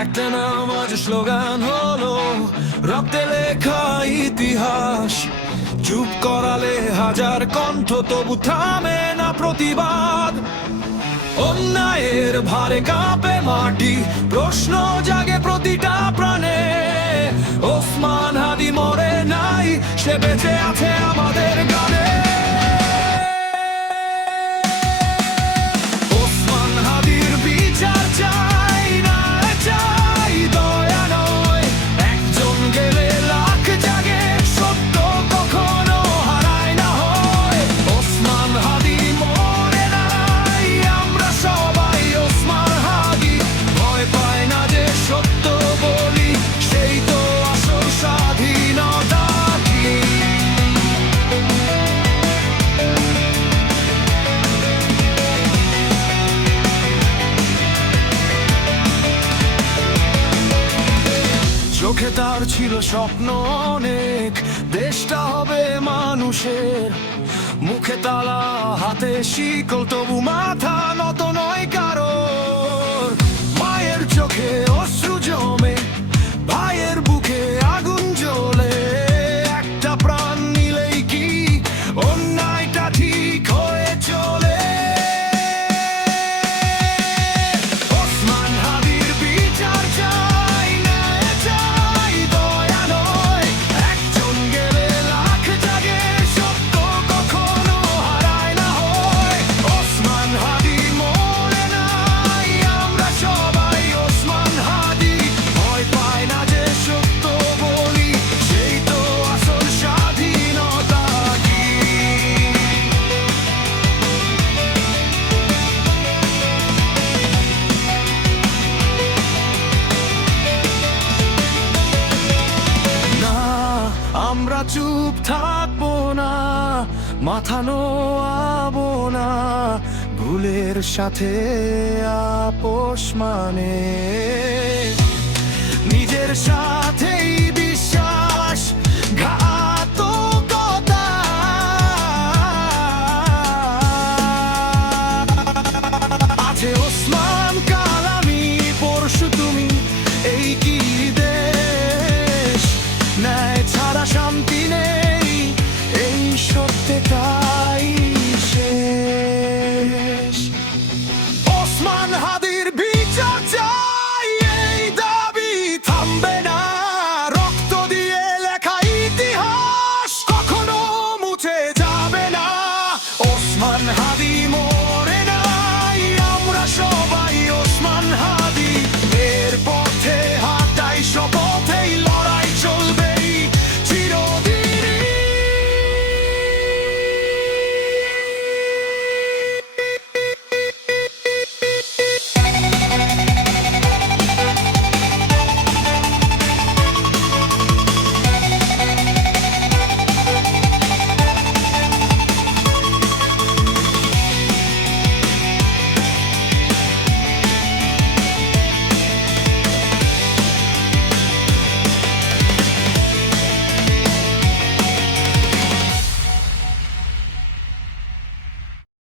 একটা নাম আজ স্লোগান হলো, রক্তে লেখা ইতিহাস। চুপ করালে হাজার কণ্ঠ, তবু থামে না প্রতিবাদ। অন্যায়ের ভারে কাঁপে মাটি, প্রশ্ন জাগে প্রতিটা প্রাণে। ওসমান হাদি মরে নাই, সে বেঁচে আছে আমাদের গানে। ওসমান হাদির বিচার চাই, না চাই দয়া নয়। একজন গেলে লাখ জাগে, সত্য কখনো হারায় না হয়। ওসমান হাদি মরে নাই, আমরা সবাই ওসমান হাদি। ভয় পায় না যে সত্য বলি, সেই তো আসল স্বাধীনতা। চোখে তার ছিল স্বপ্ন অনেক, দেশটা হবে মানুষের। মুখে তালা, হাতে শিকল, তবু মাথা নত নয় কারোর। মায়ের চোখে অশ্রু জমে, ভাইয়ের বুকে আগুন জ্বলে। একটা প্রাণ নিলেই কি অন্যায়টা ঠিক হয়ে চলে? ওসমান হাদির বিচার চাই, না চাই দয়া নয়। একজন গেলে লাখ জাগে, সত্য কখনো হারায় না হয়। ওসমান হাদি মরে নাই, আমরা সবাই ওসমান হাদি। ভয় পায় না যে সত্য বলি, সেই তো আসল স্বাধীনতা। কি না, আমরা চুপ থাকবো না, মাথা নোয়াবো না। ভুলের সাথে আপোষ মানে নিজের সাথেই বিশ্বাস ঘাতকতা। আছে ওসমান, কাল আমি, পরশু তুমি। এই কি দেশ? ন্যায় ছাড়া শান্তি নেই, এই সত্যটাই শেষ। ওসমান হাদির বিচার চাই, এই দাবি থামবে না। রক্ত দিয়ে লেখা ইতিহাস কখনো মুছে যাবে না। ওসমান হাদি